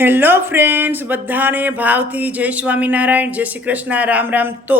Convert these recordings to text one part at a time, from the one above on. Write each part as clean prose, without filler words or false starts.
Hello friends, બધાને ભાવથી જય સ્વામિનારાયણ, જય શ્રી કૃષ્ણ, રામ રામ। તો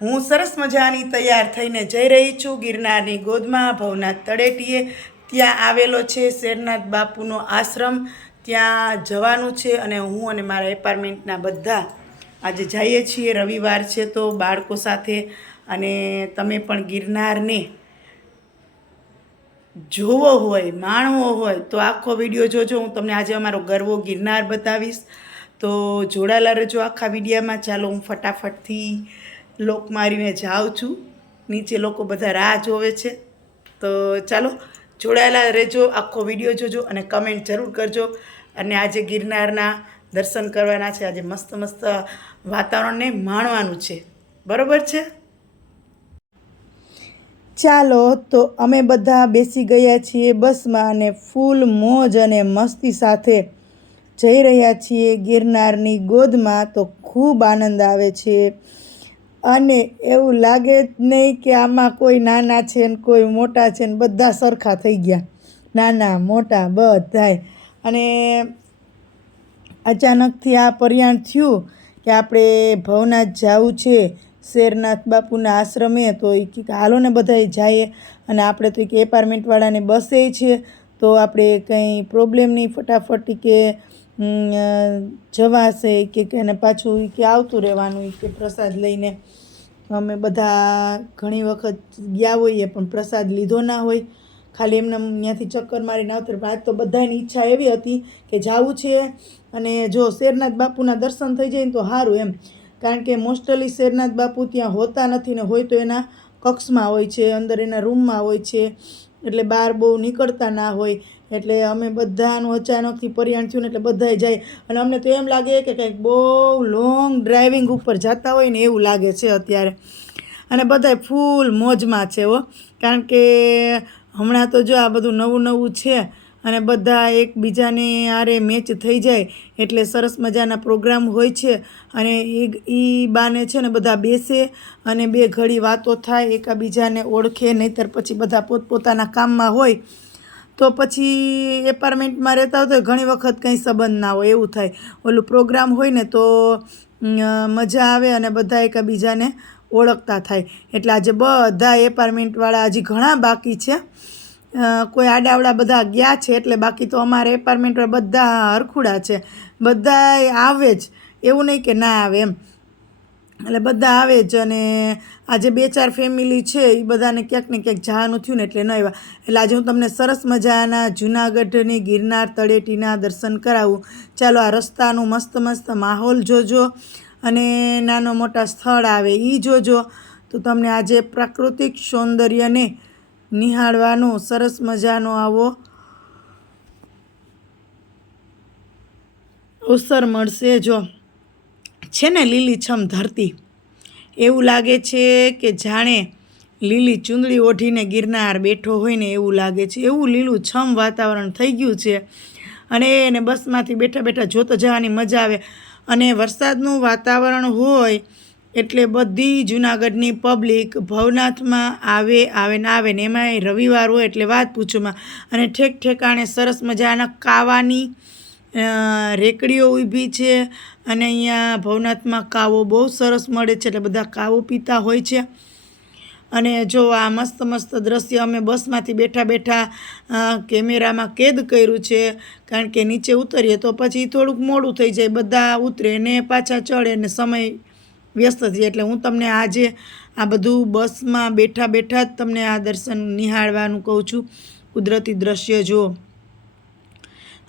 હું સરસ મજાની તૈયાર થઈને જઈ રહી છું ગિરનારની ગોદમાં ભવનાથ તળેટીએ। ત્યાં આવેલો છે શેરનાથ બાપુનો આશ્રમ, ત્યાં જવાનું છે અને હું અને મારા એપાર્ટમેન્ટના બધા આજે જઈએ છીએ। રવિવાર છે તો બાળકો સાથે, અને તમે પણ ગિરનારને જોવો હોય, માણવો હોય તો આખો વિડીયો જોજો। હું તમને આજે અમારો ગરવો ગિરનાર બતાવીશ, તો જોડાયેલા રહેજો આખા વિડીયોમાં। ચાલો હું ફટાફટથી લોક મારીને જાઉં છું, નીચે લોકો બધા રાહ જોવે છે, તો ચાલો જોડાયેલા રહેજો, આખો વિડીયો જોજો અને કમેન્ટ જરૂર કરજો। અને આજે ગિરનારના દર્શન કરવાના છે, આજે મસ્ત મસ્ત વાતાવરણને માણવાનું છે, બરાબર છે। ચાલો તો અમે બધા બેસી ગયા છીએ બસમાં અને ફૂલ મોજ અને મસ્તી સાથે જઈ રહ્યા છીએ ગિરનારની ગોદમાં। તો ખૂબ આનંદ આવે છે અને એવું લાગે જ નહીં કે આમાં કોઈ નાના છે ને કોઈ મોટા છે ને, બધા સરખા થઈ ગયા, નાના મોટા બધાય। અને અચાનકથી આ પર્યાણ થયું કે આપણે ભવનાથ જવું છે શેરનાથ બાપુના આશ્રમે, તો એ કે હાલો ને બધાય જઈએ। અને આપણે તો કે એપાર્ટમેન્ટવાળાને બસે છે, તો આપણે કંઈ પ્રોબ્લેમ નહીં, ફટાફટ કે જવાશે કે એને પાછું કે આવતું રહેવાનું કે પ્રસાદ લઈને। અમે બધા ઘણી વખત ગયા હોઈએ પણ પ્રસાદ લીધો ના હોય, ખાલી એમને ત્યાંથી ચક્કર મારીને આવતું। પણ આજ તો બધાની ઈચ્છા એવી હતી કે જવું છે, અને જો શેરનાથ બાપુના દર્શન થઈ જાય ને તો સારું એમ, કારણ કે મોસ્ટલી શેરનાથ બાપુ ત્યાં હોતા નથી, ને હોય તો એના કક્ષમાં હોય છે, અંદર એના રૂમમાં હોય છે, એટલે બહાર બહુ નીકળતા ના હોય। એટલે અમે બધાનું અચાનકથી પર્યાણ થયું ને એટલે બધાય જાય, અને અમને તો એમ લાગે કે કંઈક બહુ લોંગ ડ્રાઇવિંગ ઉપર જતા હોય ને એવું લાગે છે અત્યારે। અને બધાય ફૂલ મોજમાં છે હો, કારણ કે હમણાં તો જો આ બધું નવું નવું છે, અને બધા એકબીજાને આરે મેચ થઈ જાય એટલે સરસ મજાના પ્રોગ્રામ હોય છે। અને એ બાને છે ને બધા બેસે અને બે ઘડી વાતો થાય, એકબીજાને ઓળખે, નહીંતર પછી બધા પોતપોતાના કામમાં હોય તો પછી એપાર્ટમેન્ટમાં રહેતા હોય તો ઘણી વખત કંઈ સંબંધ ના હોય, એવું થાય। ઓલું પ્રોગ્રામ હોય ને તો મજા આવે અને બધા એકબીજાને ઓળખતા થાય। એટલે આજે બધા એપાર્ટમેન્ટવાળા હજી ઘણા બાકી છે, કોઈ આડાવડા બધા ગયા છે, એટલે બાકી તો અમારે એપાર્ટમેન્ટવાળા બધા હરખુડા છે, બધા આવે જ, એવું નહીં કે ના આવે એમ, એટલે બધા આવે જ। અને આજે 2-4 ફેમિલી છે એ બધાને ક્યાંક ને ક્યાંક જવાનું થયું ને એટલે ન આવ્યા, એટલે આજે હું તમને સરસ મજાના જૂનાગઢની ગિરનાર તળેટીના દર્શન કરાવું। ચાલો આ રસ્તાનું મસ્ત મસ્ત માહોલ જોજો, અને નાનો મોટા સ્થળ આવે એ જોજો, તો તમને આજે પ્રાકૃતિક સૌંદર્યને નિહાળવાનો સરસ મજાનો આવો અવસર મળશે। જો છે ને લીલીછમ ધરતી, એવું લાગે છે કે જાણે લીલી ચૂંદડી ઓઢીને ગિરનાર બેઠો હોય ને એવું લાગે છે, એવું લીલુંછમ વાતાવરણ થઈ ગયું છે। અને એને બસમાંથી બેઠા બેઠા જોતો જવાની મજા આવે, અને વરસાદનું વાતાવરણ હોય એટલે બધી જૂનાગઢની પબ્લિક ભવનાથમાં આવે ને એમાંય રવિવાર હોય એટલે વાત પૂછોમાં। અને ઠેક ઠેકાણે સરસ મજાના કાવાની રેકડીઓ ઊભી છે, અને અહીંયા ભવનાથમાં કાવો બહુ સરસ મળે છે, એટલે બધા કાવો પીતા હોય છે। અને જો આ મસ્ત મસ્ત દ્રશ્ય અમે બસમાંથી બેઠા બેઠા કેમેરામાં કેદ કર્યું છે, કારણ કે નીચે ઉતરીએ તો પછી થોડુંક મોડું થઈ જાય, બધા ઉતરે ને પાછા ચડે ને સમય વ્યસ્ત થઈ જાય। એટલે હું તમને આજે આ બધું બસમાં બેઠા બેઠા જ તમને આ દર્શન નિહાળવાનું કહું છું, કુદરતી દ્રશ્ય જો।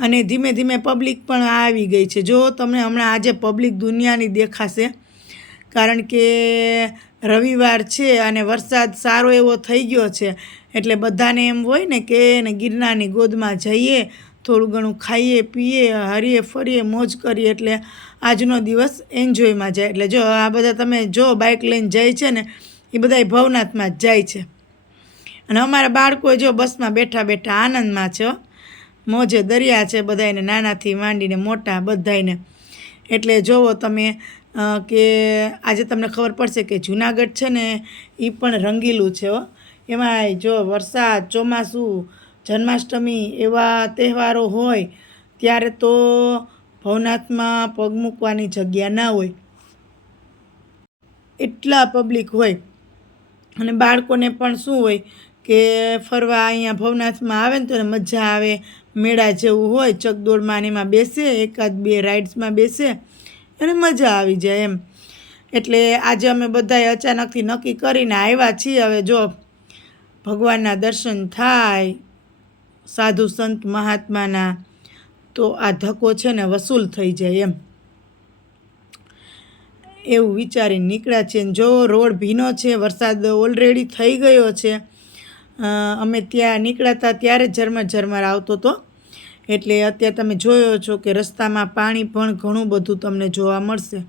અને ધીમે ધીમે પબ્લિક પણ આવી ગઈ છે, જો તમને હમણાં આજે પબ્લિક દુનિયાની દેખાશે, કારણ કે રવિવાર છે અને વરસાદ સારો એવો થઈ ગયો છે, એટલે બધાને એમ હોય ને કે ગિરનારની ગોદમાં જઈએ, થોડું ઘણું ખાઈએ પીએ, હરીએ ફરીએ, મોજ કરીએ, એટલે આજનો દિવસ એન્જોયમાં જાય। એટલે જો આ બધા તમે જો બાઇક લઈને જાય છે ને એ બધા ભવનાથમાં જ જાય છે, અને અમારા બાળકો જો બસમાં બેઠા બેઠા આનંદમાં છે, મોજે દરિયા છે બધાને, નાનાથી માંડીને મોટા બધાને। એટલે જોવો તમે કે આજે તમને ખબર પડશે કે જૂનાગઢ છે ને એ પણ રંગીલું છે હો, એમાંય જો વરસાદ, ચોમાસું, જન્માષ્ટમી એવા તહેવારો હોય ત્યારે તો ભવનાથમાં પગ મૂકવાની જગ્યા ના હોય, એટલા પબ્લિક હોય. અને બાળકોને પણ શું હોય કે ફરવા અહીંયા ભવનાથમાં આવે ને તો મજા આવે, મેળા જેવું હોય, ચકદોડમાં ને એમાં બેસે, એકાદ બે રાઇડ્સમાં બેસે અને મજા આવી જાય એમ. એટલે આજે અમે બધાએ અચાનકથી નક્કી કરીને આવ્યા છીએ. હવે જો ભગવાનના દર્શન થાય સાધુ સંત મહાત્માના તો આ ધક્કો છે ને વસૂલ થઈ જાય એમ, એવું વિચારીને નીકળ્યા છે. જો રોડ ભીનો છે, વરસાદ ઓલરેડી થઈ ગયો છે. અમે ત્યાં નીકળ્યા હતા ત્યારે ઝરમર આવતો હતો, એટલે અત્યારે તમે જોયો છો કે રસ્તામાં પાણી પણ ઘણું બધું તમને જોવા મળશે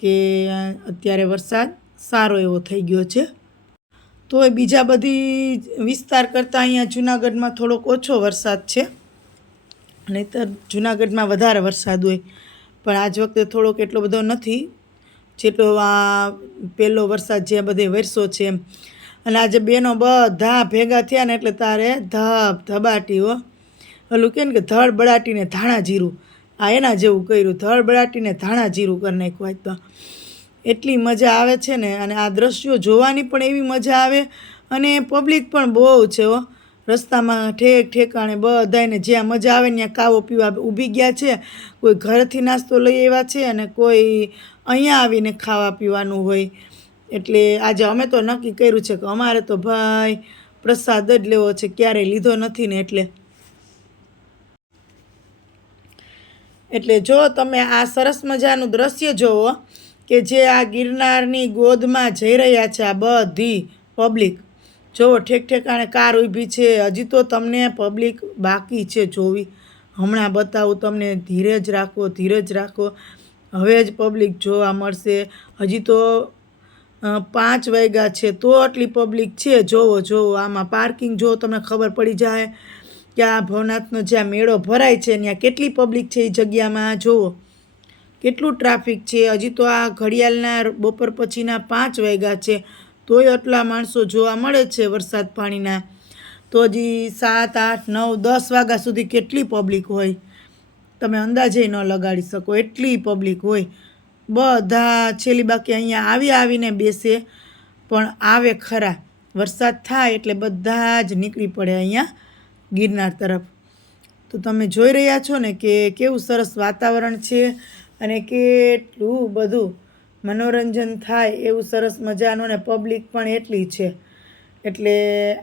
કે અત્યારે વરસાદ સારો એવો થઈ ગયો છે. તો એ બીજા બધી વિસ્તાર કરતાં અહીંયા જૂનાગઢમાં થોડોક ઓછો વરસાદ છે, નહીંતર જૂનાગઢમાં વધારે વરસાદ હોય, પણ આજ વખતે થોડોક એટલો બધો નથી જેટલો આ પહેલો વરસાદ જે બધે વરસો છે એમ. અને આજે બેનો બધા ભેગા થયા ને એટલે તારે ધબાટી હો, ઓલું કે ને કે ધડ બળાટીને ધાણા જીરું, આ એના જેવું કર્યું, ધડ બળાટીને ધાણા જીરું કરી નાખ્યું આજ તો. એટલી મજા આવે છે ને, અને આ દ્રશ્યો જોવાની પણ એવી મજા આવે. અને પબ્લિક પણ બહુ છે હો, રસ્તામાં ઠેકાણે બધાને જ્યાં મજા આવે ને ત્યાં કાવો પીવા ઊભી ગયા છે. કોઈ ઘરેથી નાસ્તો લઈ આવ્યા છે અને કોઈ અહીંયા આવીને ખાવા પીવાનું હોય. એટલે આજે અમે તો નક્કી કર્યું છે કે અમારે તો ભાઈ પ્રસાદ જ લેવો છે, ક્યારેય લીધો નથી ને એટલે જો તમે આ સરસ મજાનું દ્રશ્ય જુઓ કે જે આ ગિરનારની ગોદમાં જઈ રહ્યા છે આ બધી પબ્લિક. જુઓ ઠેકાણે કાર ઊભી છે, હજી તો તમને પબ્લિક બાકી છે જોવી, હમણાં બતાવું તમને. ધીરજ રાખો, હવે જ પબ્લિક જોવા મળશે. હજી તો 5 વાગ્યા છે તો આટલી પબ્લિક છે. જોવો આમાં પાર્કિંગ જો તમને ખબર પડી જાય કે આ ભવનાથનો જ્યાં મેળો ભરાય છે ત્યાં કેટલી પબ્લિક છે. એ જગ્યામાં જોવો કેટલું ટ્રાફિક છે. હજી તો આ ઘડિયાળના બપોર પછીના 5 વાગ્યા છે તોય આટલા માણસો જોવા મળે છે વરસાદ પાણીના. તો હજી 7, 8, 9, 10 વાગ્યા સુધી કેટલી પબ્લિક હોય તમે અંદાજે ન લગાડી શકો, એટલી પબ્લિક હોય. બધા છેલ્લી બાકી અહીંયા આવીને બેસે, પણ આવે ખરા. વરસાદ થાય એટલે બધા જ નીકળી પડે અહીંયા ગિરનાર તરફ. તો તમે જોઈ રહ્યા છો ને કે કેવું સરસ વાતાવરણ છે અને કેટલું બધું મનોરંજન થાય એવું સરસ મજાનું, ને પબ્લિક પણ એટલી છે. એટલે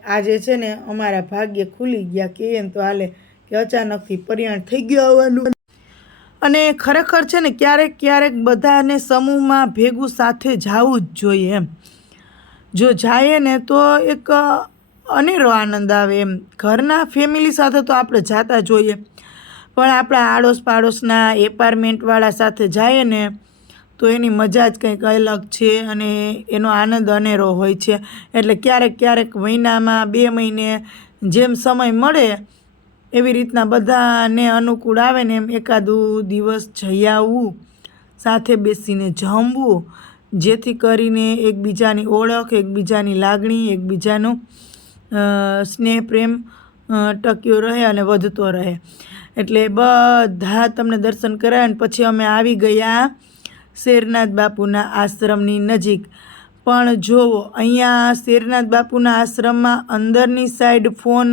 આજે છે ને અમારા ભાગ્ય ખુલી ગયા કે એમ તો હાલે કે અચાનકથી પરિણામ થઈ ગયું આવવાનું. અને ખરેખર છે ને ક્યારેક બધાને સમૂહમાં ભેગું સાથે જવું જ જોઈએ એમ. જો જાય ને તો એક અનેરો આનંદ આવે એમ. ઘરના ફેમિલી સાથે તો આપણે જાતા જોઈએ, પણ આપણા આડોશ પાડોશના એપાર્ટમેન્ટવાળા સાથે જાય ને તો એની મજા જ કંઈક અલગ છે અને એનો આનંદ અનેરો હોય છે. એટલે ક્યારેક મહિનામાં 2 મહિને જેમ સમય મળે એવી રીતના બધાને અનુકૂળ આવે ને એમ એકાદું દિવસ જઈ આવવું, સાથે બેસીને જમવું, જેથી કરીને એકબીજાની ઓળખ, એકબીજાની લાગણી, એકબીજાનું સ્નેહ પ્રેમ ટક્યો રહે અને વધતો રહે. એટલે બધા તમને દર્શન કરાવ્યા ને પછી અમે આવી ગયા શેરનાથ બાપુના આશ્રમની નજીક. પણ જોવો અહીંયા શેરનાથ બાપુના આશ્રમમાં અંદરની સાઈડ ફોન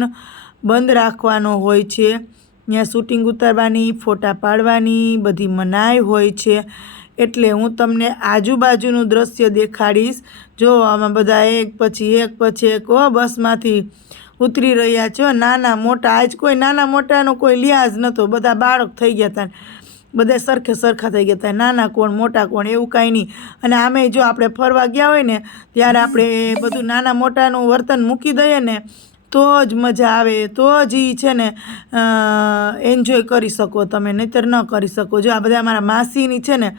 બંધ રાખવાનો હોય છે. ત્યાં શૂટિંગ ઉતારવાની, ફોટા પાડવાની બધી મનાઈ હોય છે. એટલે હું તમને આજુબાજુનું દ્રશ્ય દેખાડીશ. જો આમાં બધા એક પછી એક બસમાંથી ઉતરી રહ્યા છે, નાના મોટા. આજ કોઈ નાના મોટાનો કોઈ લિહાઝ નહોતો, બધા બાળક થઈ ગયા હતા, બધા સરખા થઈ ગયા હતા. નાના કોણ મોટા કોણ એવું કાંઈ નહીં. અને આમે જો આપણે ફરવા ગયા હોય ને ત્યારે આપણે બધું નાના મોટાનું વર્તન મૂકી દઈએ ને તો જ મજા આવે, તો જ એ છે ને એન્જોય કરી શકો તમે, નહીંતર ન કરી શકો. જો આ બધા અમારા માસીની છે ને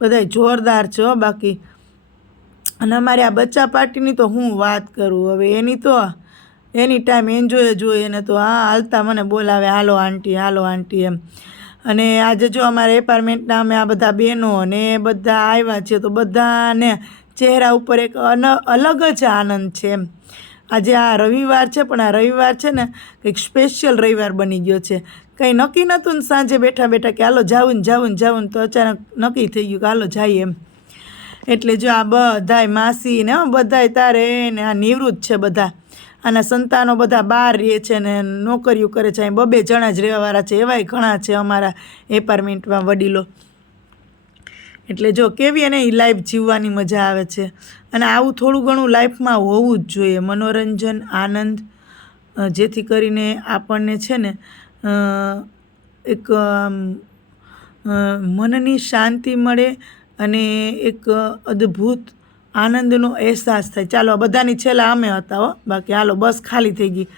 બધા જોરદાર છે બાકી. અને અમારી આ બચ્ચા પાર્ટીની તો હું વાત કરું હવે, એની તો એની ટાઈમ એન્જોય જોઈએ ને તો હાલતા મને બોલાવે, હાલો આંટી એમ. અને આજે જો અમારા એપાર્ટમેન્ટના અમે આ બધા બહેનો અને બધા આવ્યા છે તો બધાને ચહેરા ઉપર એક અલગ જ આનંદ છે એમ. આજે આ રવિવાર છે, પણ આ રવિવાર છે ને કંઈક સ્પેશિયલ રવિવાર બની ગયો છે. કંઈ નક્કી નહોતું ને સાંજે બેઠા બેઠા કે હાલો જાવું ને તો અચાનક નક્કી થઈ ગયું કે હાલો જાય એમ. એટલે જો આ બધાય માસી ને બધાય તારે ને આ નિવૃત્ત છે બધા, આના સંતાનો બધા બહાર રહે છે ને નોકરીઓ કરે છે. અહીં 2 જણા જ રહેવાવાળા છે, એવાય ઘણા છે અમારા એપાર્ટમેન્ટમાં વડીલો. એટલે જો કેવી એને લાઈફ જીવવાની મજા આવે છે. અને આવું થોડું ઘણું લાઈફમાં હોવું જ જોઈએ, મનોરંજન, આનંદ, જેથી કરીને આપણને છે ને એક મનની શાંતિ મળે અને એક અદ્ભુત આનંદનો અહેસાસ થાય. ચાલો બધાની છેલ્લા અમે હતા હો, બાકી હાલો બસ ખાલી થઈ ગઈ.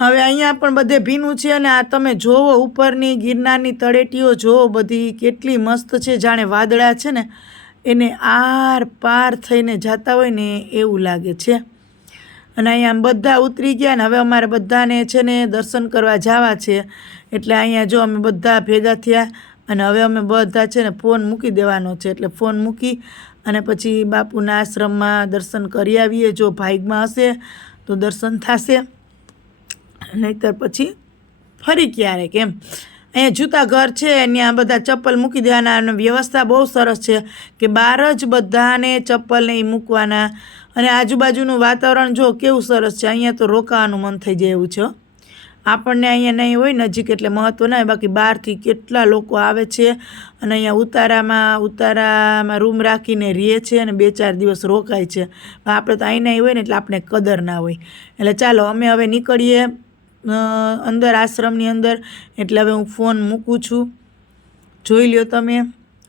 હવે અહીંયા પણ બધે ભીનું છે અને આ તમે જોવો ઉપરની ગિરનારની તળેટીઓ જોવો બધી કેટલી મસ્ત છે, જાણે વાદળા છે ને એને આર પાર થઈને જતા હોય ને એવું લાગે છે. અને અહીંયા બધા ઉતરી ગયા ને હવે અમારે બધાને છે ને દર્શન કરવા જવા છે. એટલે અહીંયા જો અમે બધા ભેગા થયા અને હવે અમે બધા છે ને ફોન મૂકી દેવાનો છે. એટલે ફોન મૂકી અને પછી બાપુના આશ્રમમાં દર્શન કરી આવીએ. જો ભાગમાં હશે તો દર્શન થશે, નહીંતર પછી ફરી ક્યારેક એમ. અહીંયા જૂતા ઘર છે, ત્યાં બધા ચપ્પલ મૂકી દેવાના અને વ્યવસ્થા બહુ સરસ છે કે બહાર જ બધાને ચપ્પલ નહીં મૂકવાના. અને આજુબાજુનું વાતાવરણ જો કેવું સરસ છે. અહીંયા તો રોકાવાનું મન થઈ જાય એવું છે. આપણને અહીંયા નહીં હોય નજીક એટલે મહત્ત્વ ના હોય, બાકી બહારથી કેટલા લોકો આવે છે અને અહીંયા ઉતારામાં રૂમ રાખીને રહે છે અને 2-4 દિવસ રોકાય છે. આપણે તો અહીં નહીં હોય ને એટલે આપણે કદર ના હોય. એટલે ચાલો અમે હવે નીકળીએ અંદર આશ્રમની અંદર. એટલે હવે હું ફોન મૂકું છું. જોઈ લ્યો તમે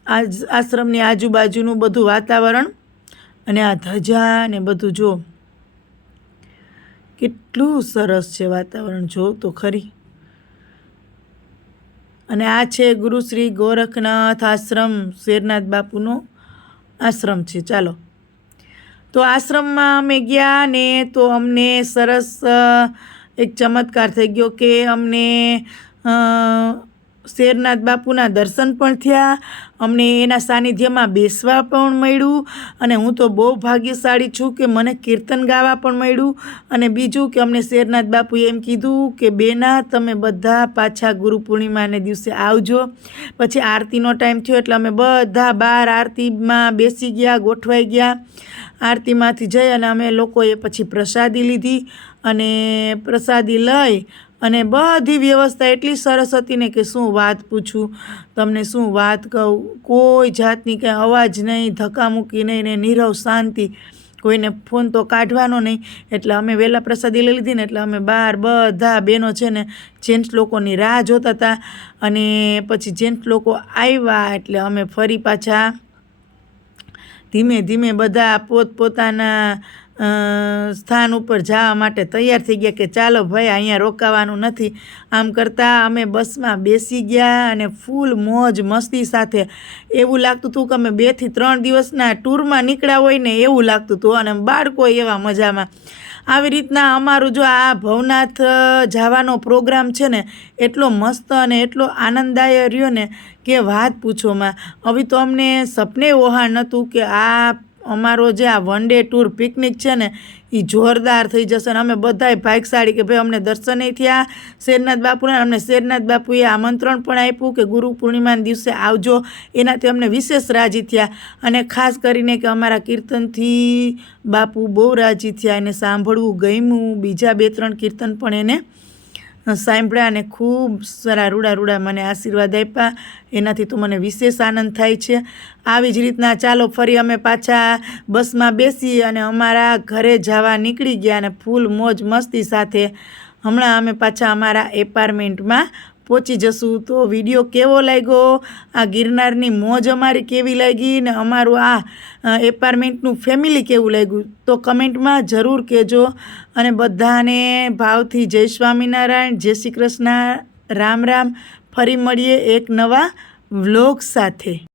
આશ્રમની આજુબાજુનું બધું વાતાવરણ અને આ ધજા ને બધું જો કેટલું સરસ છે વાતાવરણ, જો તો ખરી. અને આ છે ગુરુ શ્રી ગોરખનાથ આશ્રમ, શેરનાથ બાપુનો આશ્રમ છે. ચાલો તો આશ્રમમાં અમે ગયા ને તો અમને સરસ એક ચમત્કાર થઈ ગયો કે અમને શેરનાથ બાપુના દર્શન પણ થયા, અમને એના સાનિધ્યમાં બેસવા પણ મળ્યું. અને હું તો બહુ ભાગ્યશાળી છું કે મને કીર્તન ગાવા પણ મળ્યું. અને બીજું કે અમને શેરનાથ બાપુએ એમ કીધું કે બેના તમે બધા પાછા ગુરુ પૂર્ણિમાને દિવસે આવજો. પછી આરતીનો ટાઈમ થયો એટલે અમે બધા બહાર આરતીમાં બેસી ગયા, ગોઠવાઈ ગયા. આરતીમાંથી જઈ અને અમે લોકોએ પછી પ્રસાદી લીધી અને પ્રસાદી લઈ અને બધી વ્યવસ્થા એટલી સરસ હતી ને કે શું વાત પૂછું તમને, શું વાત કહું. કોઈ જાતની કંઈ અવાજ નહીં, ધક્કામુક્કી નહીં ને નીરવ શાંતિ. કોઈને ફોન તો કાઢવાનો નહીં. એટલે અમે વહેલા પ્રસાદી લઈ લીધી ને એટલે અમે બહાર બધા બહેનો છે ને જેન્ટ્સ લોકોની રાહ જોતા હતા. અને પછી જેન્ટ્સ લોકો આવ્યા એટલે અમે ફરી પાછા ધીમે ધીમે બધા પોતપોતાના સ્થાન ઉપર જવા માટે તૈયાર થઈ ગયા કે ચાલો ભાઈ અહીંયા રોકાવાનું નથી. આમ કરતાં અમે બસમાં બેસી ગયા અને ફૂલ મોજ મસ્તી સાથે. એવું લાગતું હતું કે અમે 2 થી 3 દિવસના ટૂરમાં નીકળ્યા હોય ને એવું લાગતું હતું. અને બાળકો એવા મજામાં. આવી રીતના અમારું જો આ ભવનાથ જવાનો પ્રોગ્રામ છે ને એટલો મસ્ત અને એટલો આનંદદાયક રહ્યો ને કે વાત પૂછોમાં. હવે તો અમને સપને ઓહાણ નહોતું કે આ અમારો જે આ 1 ડે ટૂર પિકનિક છે ને એ જોરદાર થઈ જશે. અને અમે બધાય ભાગ્યશાળી કે ભાઈ અમને દર્શનય થયા શેરનાથ બાપુના. અમને શેરનાથ બાપુએ આમંત્રણ પણ આપ્યું કે ગુરુ પૂર્ણિમાના દિવસે આવજો. એનાથી અમને વિશેષ રાજી થયા. અને ખાસ કરીને કે અમારા કીર્તનથી બાપુ બહુ રાજી થયા, એને સાંભળવું ગમ્યું. બીજા 2-3 કીર્તન પણ એને સાંભળ્યા અને ખૂબ સારા રૂડા મને આશીર્વાદ આપ્યા. એનાથી તો મને વિશેષ આનંદ થાય છે. આવી જ રીતના ચાલો ફરી અમે પાછા બસમાં બેસી અને અમારા ઘરે જવા નીકળી ગયા અને ફૂલ મોજ મસ્તી સાથે હમણાં અમે પાછા અમારા એપાર્ટમેન્ટમાં પહોંચી જશું. તો વિડીયો કેવો લાગ્યો, આ ગિરનારની મોજ અમારી કેવી લાગી ને અમારું આ એપાર્ટમેન્ટનું ફેમિલી કેવું લાગ્યું તો કમેન્ટમાં જરૂર કહેજો. અને બધાને ભાવથી જય સ્વામિનારાયણ, જય શ્રી કૃષ્ણ, રામ રામ. ફરી મળીએ એક નવા વ્લોગ સાથે.